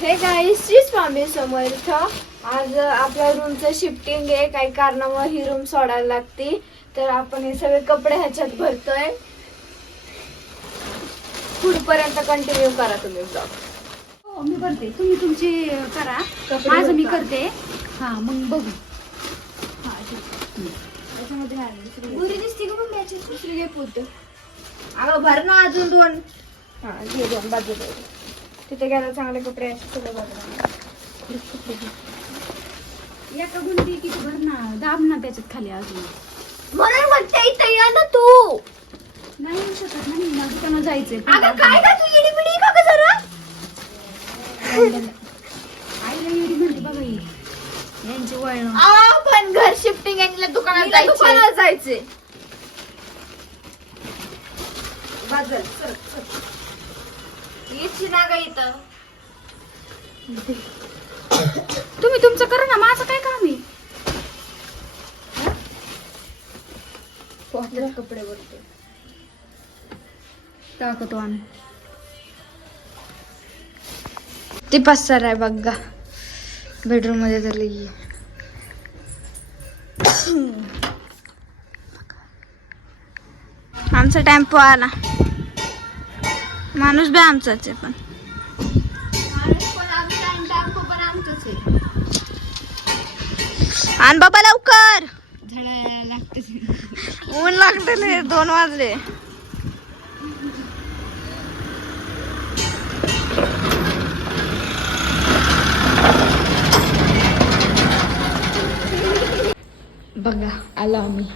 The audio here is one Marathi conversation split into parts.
Hey guys Shri Swami Samarth. आज आपल्या रूमचं शिफ्टिंग आहे. काही कारणामुळे ही रूम सोडायला लागते, तर आपण हे सगळे कपडे ह्याच्यात भरतोय. पुढपर्यंत कंटिन्यू करा तुम्ही ब्लॉग. हो मी करते, तुम्ही तुमची करा, माझं मी करते. हा मग बघू. हा त्याच्यामध्ये गुरी दिसते का मग याची दुसरी घे पोत. अगं भर ना अजून 2. हा घे 2 बाजूला. तिथे गेला चांगले कपडे आहेत सगळं बाजूला. एका गुंडी किती भर ना, दाब ना त्याच्यात खाली अजून. म्हणून म्हणते इथे या ना तू. नाही येऊ शकत ना, मला दुकानात जायचंय. अगं काय का तू येडी बिडी का ग जरा. आईला येडी म्हणते बघा ही यांची वळण. पण घर शिफ्टिंग आणि दुकानात जायचे. बाजल सर येची ना ग इथं. तुम्ही तुमचं करा ना, माझं काय काम आहे. कपडे भरते टाकतो आम्ही. ती पसार आहे बघा बेडरूम मध्ये. तर लई आमचा टेम्पो आला. माणूस बी आमचाच आहे पण आण बाबा लवकर. झळायला लागते. ऊन लागले 2 वाजले. बघा आलो आम्ही.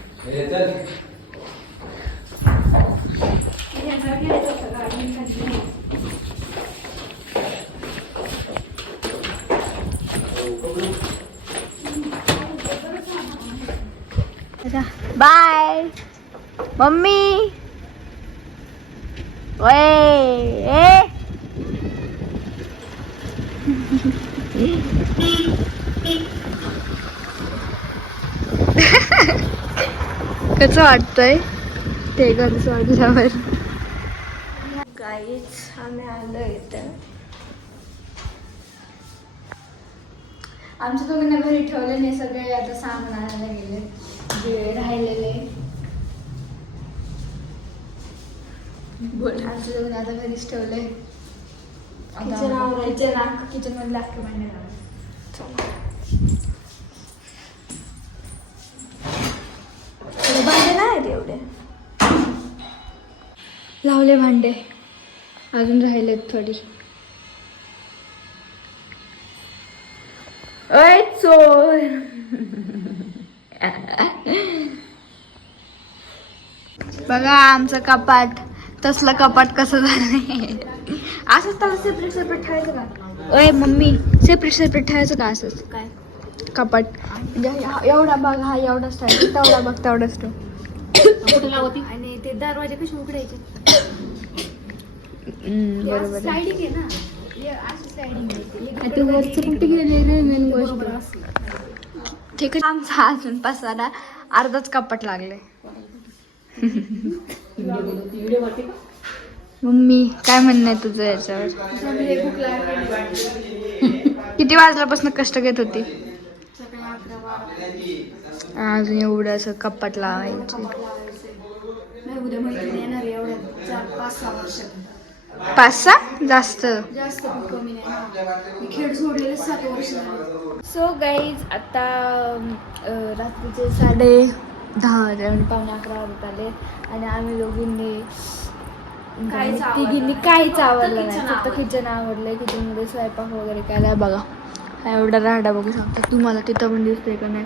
Bye mummy. ए कसं वाटतंय ते घर सोडल्यावर. गाईच आम्ही आलो इथं. आमच्या दोघांना घरी ठेवले नाही, सगळे आता सामान आणायला गेले जे राहिलेले. बोल आमच्या दोघांना आता घरीच ठेवले. किचन मध्ये लागते भांडे भांडे नाही आहेत एवढे. लावले भांडे, अजून राहिलेत थोडी. अय चोर. बघा आमचं कपाट. तसलं कपाट कसं झालंय. असंच त्याला सेपरेट सेपरेट ठेवायचं का. अय मम्मी सेपरेट ठेवायचं का असंच काय कपाट. म्हणजे एवढा बघ हा एवढाच ठेवायचा, तेवढा बघ तेवढाच ठेव. आणि ते दरवाजे कसे उघडायचे. बरोबर स्लायडिंग आहे ना, अशी स्लायडिंग ठीक आहे. आमचा अजून पसारा अर्धाच कपाट लागले. मम्मी काय म्हणणं आहे तुझं याच्यावर. किती वाजल्यापासून कष्ट घेत होती. अजून एवढं असं कपाट लावायचं. उद्या मैत्रिणी येणार आहे एवढ्या 4-5-6 वर्ष. 5-6 जास्त पण कमी नाही. मी खेळ सोडलेले 7 वर्ष झाले. सो गाईज आता रात्रीचे 10:30 पावणे 11 वाजत आले आणि आम्ही दोघींनी तिघींनी काहीच आवडलं नाही. फक्त किचन आवडलंय. किचनमध्ये स्वयंपाक वगैरे केलाय बघा. एवढा राहडा बघू शकता तुम्हाला. तिथं पण दिसतंय का नाही.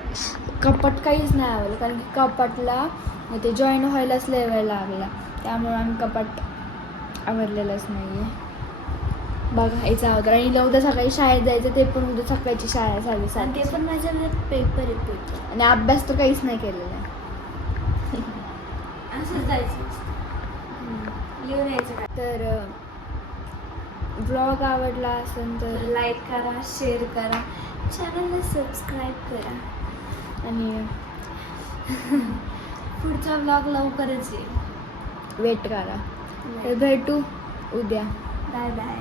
कपाट काहीच नाही आवडलं, कारण की कपाटला ते जॉईन व्हायलाच लय वेळ लागला. त्यामुळे आम्ही कपाट आवडलेलंच नाही आहे. बघा याचा अवतार. आणि उद्या सकाळी शाळेत जायचं, ते पण उद्या सकाळची शाळा 7:30. ते पण माझ्या पेपर आहे. आणि अभ्यास तर काहीच नाही केलेला आहे. असंच जायचं, येऊन यायचं. तर ब्लॉग आवडला असेल तर लाईक करा, शेअर करा, चॅनलला सबस्क्राईब करा. आणि पुढचा ब्लॉग लवकरच येईल. वेट करा. तर भेटू उद्या. Bye bye.